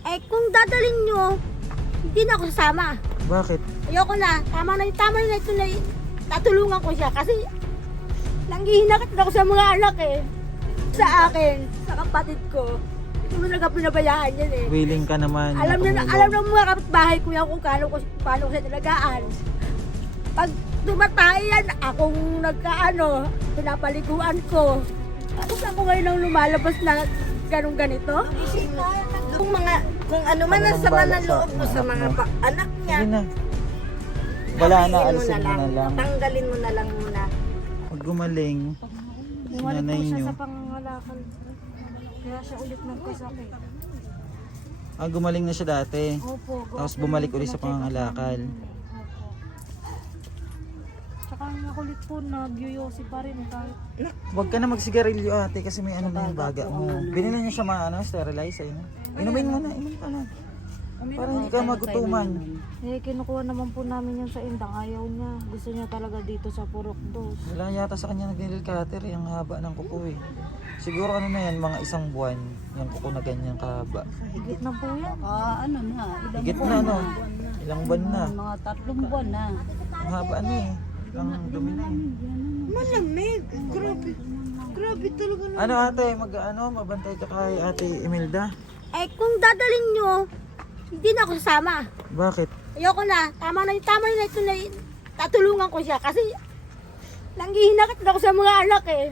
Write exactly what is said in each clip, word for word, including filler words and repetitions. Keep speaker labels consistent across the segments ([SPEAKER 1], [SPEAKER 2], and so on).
[SPEAKER 1] Eh, kung dadalhin nyo, hindi na ako sasama.
[SPEAKER 2] Bakit?
[SPEAKER 1] Ayoko na. Tama na, tama na ito na tatulungan ko siya. Kasi nanghihinakit ako sa mga anak eh. Sa akin, sa kapatid ko. Hindi mo talaga pinabayaan yan eh.
[SPEAKER 2] Willing ka naman.
[SPEAKER 1] Alam na,
[SPEAKER 2] tumulong.
[SPEAKER 1] alam ng mga kapitbahay ko yan kung paano ko, paano ko siya nalagaan. Pag tumatay yan, akong nagkaano, pinapaliguan ko. Tapos ako ngayon ang lumalabas na ganun ganito.
[SPEAKER 3] Kung mga, kung ano man
[SPEAKER 2] Ano
[SPEAKER 3] ang
[SPEAKER 2] nang
[SPEAKER 3] sama
[SPEAKER 2] balak
[SPEAKER 3] ng
[SPEAKER 2] sa
[SPEAKER 3] loob mo sa
[SPEAKER 2] anak
[SPEAKER 3] mga
[SPEAKER 2] mo?
[SPEAKER 3] pa- anak niya,
[SPEAKER 2] Sige na. Wala na,
[SPEAKER 3] hatiin mo
[SPEAKER 2] alisin mo na lang.
[SPEAKER 3] Tanggalin mo na lang muna.
[SPEAKER 2] Pag gumaling,
[SPEAKER 4] Bumalik
[SPEAKER 2] nanay
[SPEAKER 4] po siya
[SPEAKER 2] nyo.
[SPEAKER 4] sa pangangalakal. Kaya siya ulit nagkasakit.
[SPEAKER 2] ah, gumaling na siya dati.
[SPEAKER 4] Opo.
[SPEAKER 2] Tapos bumalik ulit sa pangangalakal.
[SPEAKER 4] Opo. Tsaka ang makulit po, nag-yoyosi pa rin kahit
[SPEAKER 2] Huwag ka na magsigarilyo ate kasi may ano na yung baga mo. Binila niya siya mga ano, sterilize ayun. Inumin mo na, inumin ka na. Para hindi ka magutuman.
[SPEAKER 4] eh, kinukuha naman po namin yan sa indang. Ayaw niya. Gusto niya talaga dito sa Purok Dos.
[SPEAKER 2] Wala yata sa kanya nagnilil cutter, yung haba ng kuko eh. Siguro ano na yan, mga isang buwan, yung kuko na ganyan kahaba.
[SPEAKER 4] Higit na po yan.
[SPEAKER 5] Ah, ano na, ilang
[SPEAKER 2] Higit
[SPEAKER 5] buwan
[SPEAKER 2] na ano, ilang buwan na.
[SPEAKER 5] Mga tatlong buwan na.
[SPEAKER 2] Ang haba ano eh, ilang dumi na eh.
[SPEAKER 3] Malamig. Grabe. Grabe talaga na.
[SPEAKER 2] Ano ate, mag ano, mabantay ka kay ate Imelda.
[SPEAKER 1] Eh, kung dadalhin nyo, hindi na ako sasama.
[SPEAKER 2] Bakit?
[SPEAKER 1] Ayoko na. Tama na, tama na ito na tatulungan ko siya. Kasi nanghihinakit ako sa mga anak eh.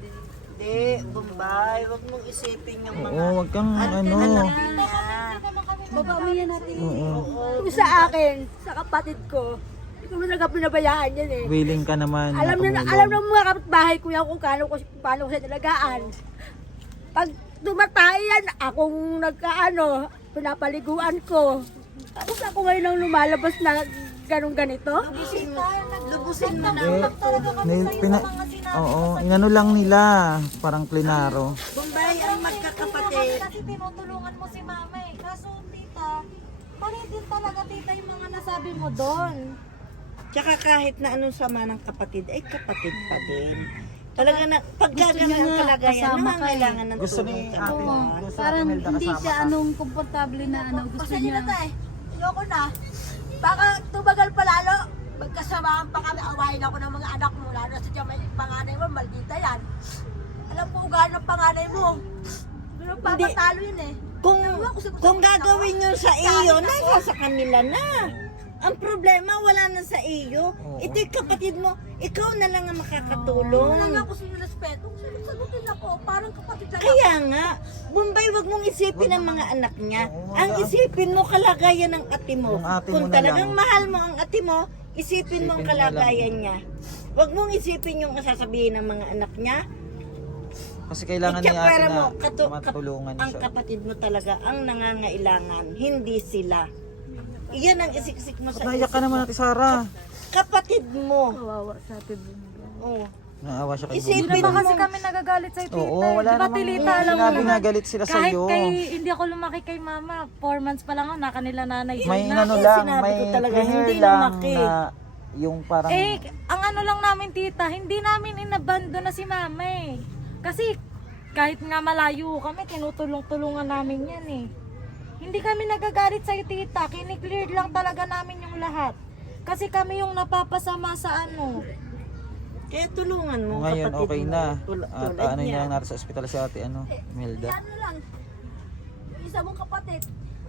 [SPEAKER 3] Hindi, Bombay, huwag mong isipin yung mga
[SPEAKER 2] Oo, wag kang ano.
[SPEAKER 3] anak niya.
[SPEAKER 5] Baba mo yan natin.
[SPEAKER 2] Oo.
[SPEAKER 1] Yung sa akin, sa kapatid ko. Hindi mo talaga pinabayaan yan eh.
[SPEAKER 2] Willing ka naman.
[SPEAKER 1] Alam na,
[SPEAKER 2] tumulong.
[SPEAKER 1] alam ng mga kapitbahay ko yan kung paano ko, paano ko siya nalagaan. Pag tumatay yan, akong nagkaano, pinapaliguan ko. Tapos ako ngayon ang lumalabas na ganun ganito.
[SPEAKER 3] Lubusin mo, lubusin mo na.
[SPEAKER 2] Eh, may pina... Oo, inano lang nila, parang plenaro.
[SPEAKER 3] Bombay, ang magkakapatid.
[SPEAKER 4] Kasi tinutulungan mo si mama eh. Kaso tita, pari din talaga tita yung mga nasabi mo doon.
[SPEAKER 3] Tsaka kahit na anong sama ng kapatid, ay kapatid pa din. Talaga na, pag gagang ang kalagayan,
[SPEAKER 5] kasama ka eh.
[SPEAKER 3] nangangailangan ng
[SPEAKER 2] Gusto
[SPEAKER 3] tulong.
[SPEAKER 2] ni ate,
[SPEAKER 5] Oo,
[SPEAKER 2] gusto
[SPEAKER 5] parang
[SPEAKER 2] ate Imelda
[SPEAKER 5] hindi
[SPEAKER 2] kasama
[SPEAKER 5] siya
[SPEAKER 2] ka.
[SPEAKER 5] anong komportable na ano. Gusto
[SPEAKER 1] Pasensya
[SPEAKER 5] niya.
[SPEAKER 1] na tayo. Ayoko na. Baka tumagal pa lalo. Magkasamaan pa kami. Awayin ako ng mga anak mo. Lalo sa dyan may panganay mo. Maldita yan. Alam mo ugaan ng panganay mo. Pero papatalo yun eh.
[SPEAKER 3] Kung, kung gagawin nyo sa iyo, nasa sa kanila na. Ang problema, wala na sa iyo.
[SPEAKER 2] Oo.
[SPEAKER 3] Ito'y kapatid mo, ikaw na lang ang
[SPEAKER 1] Wala
[SPEAKER 3] makakatulong.
[SPEAKER 1] nga ako sa respeto. Sagot-sagutin ako. Parang kapatid lang ako.
[SPEAKER 3] Kaya nga, Bombay, wag mong isipin ang mga anak niya.
[SPEAKER 2] Oo,
[SPEAKER 3] Ang
[SPEAKER 2] wala.
[SPEAKER 3] isipin mo, kalagayan ng ate mo.
[SPEAKER 2] Yung ate mo
[SPEAKER 3] Kung
[SPEAKER 2] na
[SPEAKER 3] talagang
[SPEAKER 2] lang.
[SPEAKER 3] mahal mo ang ate mo, isipin mo ang
[SPEAKER 2] Isipin mo na
[SPEAKER 3] kalagayan niya. Wag mong isipin yung sasabihin ng mga anak niya.
[SPEAKER 2] Kasi kailangan ni
[SPEAKER 3] Itsaka
[SPEAKER 2] ate
[SPEAKER 3] pera
[SPEAKER 2] na
[SPEAKER 3] mo, katu- kap-
[SPEAKER 2] matulungan
[SPEAKER 3] ang
[SPEAKER 2] siya.
[SPEAKER 3] kapatid mo talaga ang nangangailangan, hindi sila. Iyan ang isiksik mo sa
[SPEAKER 2] Naiyak ka
[SPEAKER 3] isip
[SPEAKER 2] naman
[SPEAKER 3] mo.
[SPEAKER 2] ate Sara.
[SPEAKER 3] Kapatid mo.
[SPEAKER 4] Kawawa sa atin.
[SPEAKER 3] Oh.
[SPEAKER 2] Naawa siya kay
[SPEAKER 3] Isipin
[SPEAKER 4] Hindi naman
[SPEAKER 2] Bumboy.
[SPEAKER 4] kasi
[SPEAKER 3] mo.
[SPEAKER 4] kami nagagalit sa tita.
[SPEAKER 2] Oo,
[SPEAKER 4] eh.
[SPEAKER 2] wala
[SPEAKER 4] Di ba
[SPEAKER 2] namang
[SPEAKER 4] tilita, alam mo
[SPEAKER 2] sinabi
[SPEAKER 4] naman.
[SPEAKER 2] na galit sila sa
[SPEAKER 4] Kahit
[SPEAKER 2] iyo.
[SPEAKER 4] kay, hindi ako lumaki kay mama, four months pa lang ako, na kanila nanay.
[SPEAKER 2] May
[SPEAKER 4] na.
[SPEAKER 2] inano
[SPEAKER 3] Yan
[SPEAKER 2] lang,
[SPEAKER 3] sinabi
[SPEAKER 2] may
[SPEAKER 3] ko talaga,
[SPEAKER 2] clear
[SPEAKER 3] hindi
[SPEAKER 2] lang
[SPEAKER 3] lumaki.
[SPEAKER 2] na yung parang
[SPEAKER 4] Eh, ang ano lang namin tita, hindi namin inabando na si mama eh. Kasi kahit nga malayo kami, tinutulong-tulungan namin yan eh. Hindi kami nagagalit sa tita, kiniklear lang talaga namin yung lahat. Kasi kami yung napapasama sa ano.
[SPEAKER 3] Kaya tulungan mo ang
[SPEAKER 2] ngayon
[SPEAKER 3] kapatid
[SPEAKER 2] okay
[SPEAKER 3] mo.
[SPEAKER 2] na.
[SPEAKER 3] Tul-
[SPEAKER 2] At
[SPEAKER 3] tulad
[SPEAKER 2] ano
[SPEAKER 3] niya.
[SPEAKER 2] niya lang natin sa ospital si ate ano, Imelda.
[SPEAKER 1] Ano lang. Isa mong kapatid.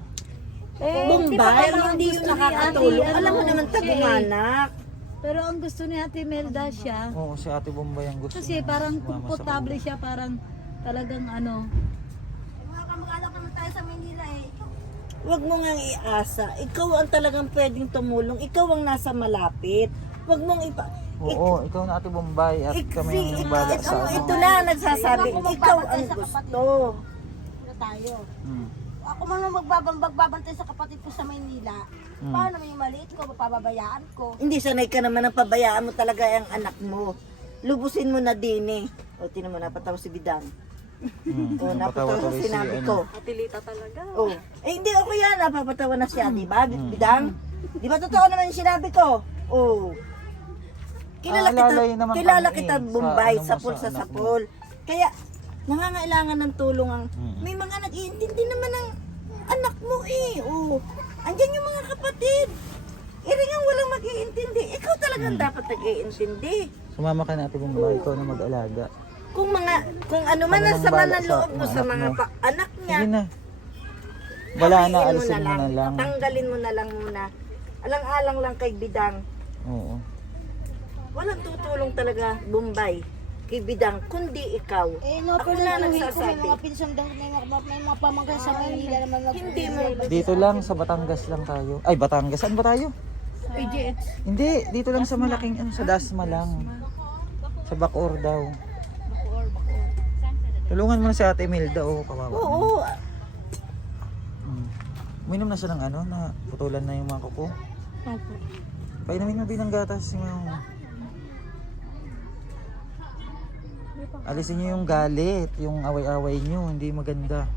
[SPEAKER 4] Eh,
[SPEAKER 3] Bombay,
[SPEAKER 5] alam ang
[SPEAKER 3] hindi
[SPEAKER 5] gusto
[SPEAKER 3] yung
[SPEAKER 5] ni
[SPEAKER 3] nakakatulong.
[SPEAKER 5] Ate,
[SPEAKER 3] Alam mo
[SPEAKER 5] ano,
[SPEAKER 3] naman,
[SPEAKER 5] siya eh.
[SPEAKER 3] tagumanak.
[SPEAKER 5] Pero ang gusto ni Ate Melda siya.
[SPEAKER 2] Oo, si ate Bombay ang gusto
[SPEAKER 5] Kasi
[SPEAKER 2] niya,
[SPEAKER 5] parang
[SPEAKER 2] sumama sa
[SPEAKER 5] komportable
[SPEAKER 2] kubo.
[SPEAKER 5] siya, parang talagang ano.
[SPEAKER 1] Mga kamag-anak naman tayo sa Manila eh.
[SPEAKER 3] Huwag mo ngang iasa. Ikaw ang talagang pwedeng tumulong. Ikaw ang nasa malapit. Huwag mong ipa...
[SPEAKER 2] Oo, ikaw na ate Bombay at
[SPEAKER 3] Ik-
[SPEAKER 2] kami
[SPEAKER 3] si-
[SPEAKER 2] ang bala
[SPEAKER 3] ito,
[SPEAKER 2] sa ano.
[SPEAKER 3] ito na nagsasabi. Ikaw ang gusto.
[SPEAKER 1] Na tayo.
[SPEAKER 2] Hmm.
[SPEAKER 1] Ako man ang magbabang magbabantay sa kapatid ko sa Maynila.
[SPEAKER 2] Hmm.
[SPEAKER 1] Paano may maliit ko, mapababayaan ko?
[SPEAKER 3] Hindi sanay ka naman ng pabayaan mo talaga ang anak mo. Lubusin mo na din eh. O, tinan mo, napatawa si Bidang.
[SPEAKER 2] Hmm.
[SPEAKER 3] O, napatawa
[SPEAKER 2] Napatawa
[SPEAKER 3] sa
[SPEAKER 2] tuloy si
[SPEAKER 3] sinabi
[SPEAKER 2] ano.
[SPEAKER 3] ko.
[SPEAKER 4] Atilita talaga.
[SPEAKER 3] Oh, eh hindi ako yan, napapatawa na siya, di ba? Bidang? Di ba totoo naman yung sinabi ko? Oh. Kilala
[SPEAKER 2] Ah,
[SPEAKER 3] kita,
[SPEAKER 2] lalay naman
[SPEAKER 3] kilala
[SPEAKER 2] kami
[SPEAKER 3] kita
[SPEAKER 2] eh, sa
[SPEAKER 3] Bombay,
[SPEAKER 2] ano mo,
[SPEAKER 3] sapul
[SPEAKER 2] sa
[SPEAKER 3] sa
[SPEAKER 2] anak mo.
[SPEAKER 3] sapul. Kaya, nangangailangan ng tulong ang,
[SPEAKER 2] Mm.
[SPEAKER 3] may mga nag-iintindi naman ng anak mo. Oh, andyan yung mga kapatid. Iring ang walang mag-iintindi. Ikaw talagang
[SPEAKER 2] Hmm.
[SPEAKER 3] dapat nag-iintindi.
[SPEAKER 2] Sumama ka na Ate Bombay, ikaw na mag-alaga.
[SPEAKER 3] Kung mga, kung ano man
[SPEAKER 2] Ano
[SPEAKER 3] ang
[SPEAKER 2] nang
[SPEAKER 3] sama
[SPEAKER 2] bala
[SPEAKER 3] ng
[SPEAKER 2] sa
[SPEAKER 3] loob mo
[SPEAKER 2] mga
[SPEAKER 3] sa
[SPEAKER 2] anak
[SPEAKER 3] mga
[SPEAKER 2] mo?
[SPEAKER 3] pa- anak niya,
[SPEAKER 2] Sige na. Wala na,
[SPEAKER 3] hawiin
[SPEAKER 2] alisin mo na lang.
[SPEAKER 3] Tanggalin mo na lang muna. Alang-alang lang kay Bidang.
[SPEAKER 2] Oo.
[SPEAKER 3] Walang tutulong talaga, Bombay, kay Bidang, kundi ikaw.
[SPEAKER 1] Eh, no,
[SPEAKER 3] Ako
[SPEAKER 1] pero
[SPEAKER 3] na
[SPEAKER 1] natuloy ko may
[SPEAKER 3] nagsasabi.
[SPEAKER 1] mga pinsan daw, may mga, may mga pamangkin sa Manila naman nag-
[SPEAKER 3] Hindi mo.
[SPEAKER 2] Dito lang, sa Batangas lang tayo. Ay, Batangas. Saan ba tayo?
[SPEAKER 5] A G H.
[SPEAKER 2] Hindi, dito lang sa malaking, ano, sa Dasma lang. Sa Bacoor daw. Tulungan mo na si Ate Imelda, oh, kawawa.
[SPEAKER 3] Oo,
[SPEAKER 2] Hmm. Uminom na siya ng ano, na putulan na yung mga kuko.
[SPEAKER 5] Opo.
[SPEAKER 2] Painumin mo bilang gatas yung alisin niyo yung galit, yung away-away niyo, hindi maganda.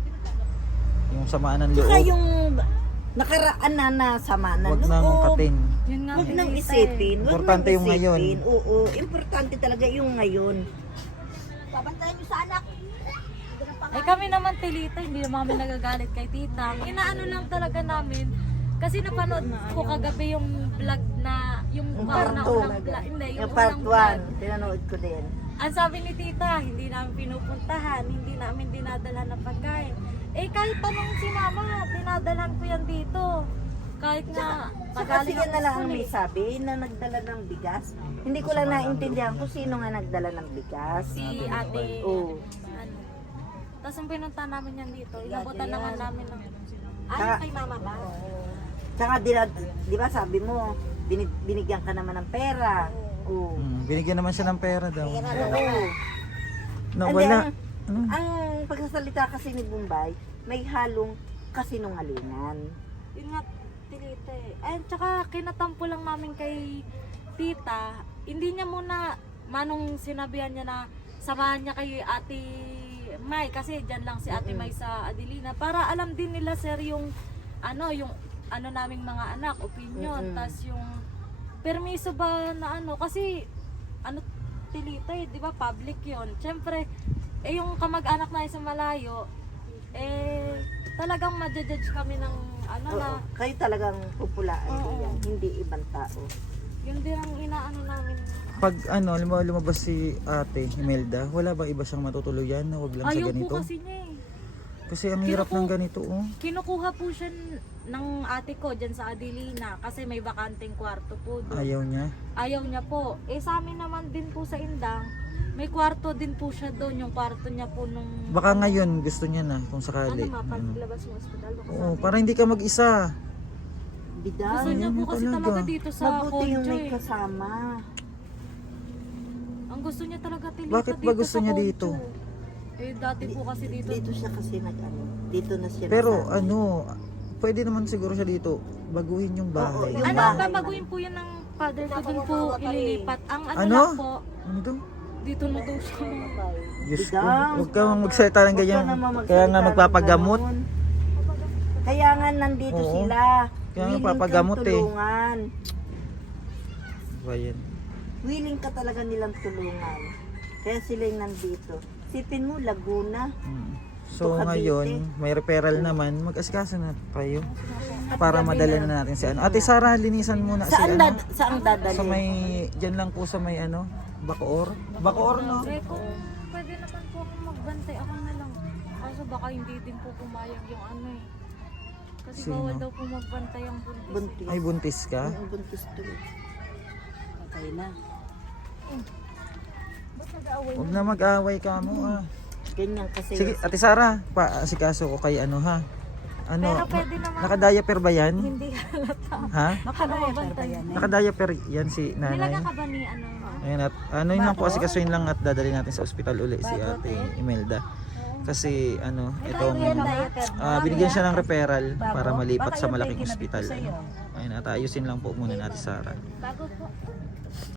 [SPEAKER 2] Yung samaan ng loob,
[SPEAKER 3] saka yung nakaraan na na sama ng
[SPEAKER 2] wag nang
[SPEAKER 3] loob.
[SPEAKER 2] kating.
[SPEAKER 4] Yun nga,
[SPEAKER 3] Huwag nang
[SPEAKER 4] tita, eh.
[SPEAKER 3] isipin. Huwag
[SPEAKER 2] Importante
[SPEAKER 3] nang
[SPEAKER 2] yung ngayon.
[SPEAKER 3] isipin. Oo, importante talaga yung ngayon.
[SPEAKER 1] Babantayan niyo sa anak. Hindi na
[SPEAKER 4] Eh kami naman tilita, hindi naman kami nagagalit kay tita. Inaano lang talaga namin, kasi napanood ko kagabi yung vlog na, yung
[SPEAKER 3] Yung
[SPEAKER 4] parang
[SPEAKER 3] part two.
[SPEAKER 4] unang vlog, hindi, yung,
[SPEAKER 3] Yung part
[SPEAKER 4] unang
[SPEAKER 3] one,
[SPEAKER 4] vlog.
[SPEAKER 3] pinanood ko din.
[SPEAKER 4] Ang sabi ni tita, hindi namin pinupuntahan, hindi namin dinadala ng pagkain. Eh kahit tanong si mama, dinadalhan ko yan dito. Kahit nga,
[SPEAKER 3] Saka
[SPEAKER 4] magaling
[SPEAKER 3] sige na lang ang
[SPEAKER 4] school
[SPEAKER 3] may
[SPEAKER 4] eh.
[SPEAKER 3] sabi na nagdala ng bigas. Hindi ko lang naintindihan kung sino nga nagdala ng bigas.
[SPEAKER 4] Si ate,
[SPEAKER 3] Oo.
[SPEAKER 4] ano. Tapos ang pinunta namin yan dito, inabutan naman namin ng, ay
[SPEAKER 3] Saka-
[SPEAKER 4] kay mama ba?
[SPEAKER 3] Tsaka di, di ba sabi mo, binig, binigyan ka naman ng pera. Oo.
[SPEAKER 2] Hmm, binigyan naman siya ng pera daw.
[SPEAKER 3] Oo.
[SPEAKER 2] Nawala.
[SPEAKER 3] Hindi,
[SPEAKER 2] Ano?
[SPEAKER 3] Ang pagsasalita kasi ni Bombay, may halong kasinungalingan.
[SPEAKER 4] Yun nga, tilita eh. Ay, tsaka kinatampo lang namin kay tita, hindi niya muna, manong sinabihan niya na samahan niya kay ate May, kasi dyan lang si ate May sa Adelina, para alam din nila sir yung, ano, yung, ano naming mga anak, opinion,
[SPEAKER 3] Mm-mm.
[SPEAKER 4] tas yung, permiso ba na ano, kasi, ano, tilita eh, di ba, public yon. Siyempre, eh yung kamag-anak na sa malayo, eh, talagang ma-judge kami ng, ano na,
[SPEAKER 3] Oo. Kayo talagang pupulaan
[SPEAKER 4] Oo.
[SPEAKER 3] yan, hindi ibang tao.
[SPEAKER 4] yun din ang inaano namin.
[SPEAKER 2] Pag ano, lumabas, lumabas si Ate Imelda, wala ba iba siyang matutuluyan na wag lang sa
[SPEAKER 4] Ayaw
[SPEAKER 2] ganito?
[SPEAKER 4] po kasi niya eh.
[SPEAKER 2] Kasi ang hirap ng ganito, oh.
[SPEAKER 4] Kinukuha po siya n- ng ate ko dyan sa Adelina kasi may bakanteng kwarto po doon.
[SPEAKER 2] Ayaw niya.
[SPEAKER 4] Ayaw niya po. Eh sa amin naman din po sa Indang, may kwarto din po siya doon. Yung kwarto niya po nung...
[SPEAKER 2] Baka ngayon gusto niya na kung
[SPEAKER 4] Ano
[SPEAKER 2] sakali.
[SPEAKER 4] ma,
[SPEAKER 2] Ano.
[SPEAKER 4] paglabas ng ospital. baka
[SPEAKER 2] Oo,
[SPEAKER 4] sabi-
[SPEAKER 2] para hindi ka mag-isa.
[SPEAKER 3] Bidang,
[SPEAKER 4] Gusto niya po
[SPEAKER 2] Ayun
[SPEAKER 4] kasi
[SPEAKER 2] talaga.
[SPEAKER 4] talaga dito sa
[SPEAKER 3] mabuti yung
[SPEAKER 4] Conjo
[SPEAKER 3] may
[SPEAKER 4] eh.
[SPEAKER 3] kasama.
[SPEAKER 4] Ang gusto niya talaga tilita
[SPEAKER 2] Bakit ba
[SPEAKER 4] dito
[SPEAKER 2] gusto
[SPEAKER 4] sa
[SPEAKER 2] niya
[SPEAKER 4] Conjo.
[SPEAKER 2] dito?
[SPEAKER 4] Eh dati po kasi dito.
[SPEAKER 3] Dito siya kasi nag ano, dito na siya
[SPEAKER 2] Pero
[SPEAKER 3] nasanay.
[SPEAKER 2] ano, pwede naman siguro siya dito. Baguhin yung bahay.
[SPEAKER 3] Oo, yung
[SPEAKER 4] Ano,
[SPEAKER 3] bahay
[SPEAKER 4] babaguhin po yun ng father ko dun po ililipat. Ang ano,
[SPEAKER 2] Ano?
[SPEAKER 4] lang po,
[SPEAKER 2] Ano daw?
[SPEAKER 4] dito na daw siya.
[SPEAKER 2] Diyos ko,
[SPEAKER 3] Bidang.
[SPEAKER 2] huwag ka magsalita ng
[SPEAKER 3] Huwag ka
[SPEAKER 2] ganyan.
[SPEAKER 3] naman
[SPEAKER 2] Kaya
[SPEAKER 3] magsalita
[SPEAKER 2] nga
[SPEAKER 3] ng
[SPEAKER 2] magpapagamot.
[SPEAKER 3] ganun. Kaya nga nandito
[SPEAKER 2] Oo.
[SPEAKER 3] sila.
[SPEAKER 2] Kaya nga
[SPEAKER 3] Willing
[SPEAKER 2] papagamot
[SPEAKER 3] kang
[SPEAKER 2] eh.
[SPEAKER 3] tulungan.
[SPEAKER 2] Ba yan?
[SPEAKER 3] Willing ka talaga nilang tulungan. Kaya sila yung nandito. Sipin mo, Laguna.
[SPEAKER 2] Hmm. So
[SPEAKER 3] Ito, Cavite.
[SPEAKER 2] ngayon, may referral naman. Mag-asikaso na tayo. Para madala na natin si ano. Ate Sara, linisan muna si
[SPEAKER 3] Saan,
[SPEAKER 2] ano.
[SPEAKER 3] dad saan dadali?
[SPEAKER 2] Sa may, dyan lang po sa may ano, Bacoor. Bacoor, no?
[SPEAKER 4] Eh kung pwede naman po akong magbantay, ako na lang. Kaso baka hindi din po pumayag yung ano eh. Kasi
[SPEAKER 2] Sino?
[SPEAKER 4] bawal daw po magbantay ang buntis.
[SPEAKER 3] Buntis.
[SPEAKER 2] Ay, buntis ka?
[SPEAKER 3] Ang buntis to eh. Okay na.
[SPEAKER 2] Huwag na mag-away ka mo ah.
[SPEAKER 3] Ganyan kasi.
[SPEAKER 2] Sige, Ate Sara, paasikaso ko kay ano ha. Ano,
[SPEAKER 4] Pero pwede naman.
[SPEAKER 2] naka-diaper ba yan?
[SPEAKER 4] Hindi halata.
[SPEAKER 2] Ha?
[SPEAKER 4] Ano mabantay?
[SPEAKER 2] Naka-diaper yan si nanay.
[SPEAKER 4] Nilaga ka ba ni ano?
[SPEAKER 2] Ayun at ano yun lang po, asikasuhin lang at dadali natin sa ospital uli si Ate Imelda. Kasi ano, itong ah, binigyan siya ng referral para malipat sa malaking ospital. Ayun at ayusin lang po muna natin Sara.
[SPEAKER 4] Bago po.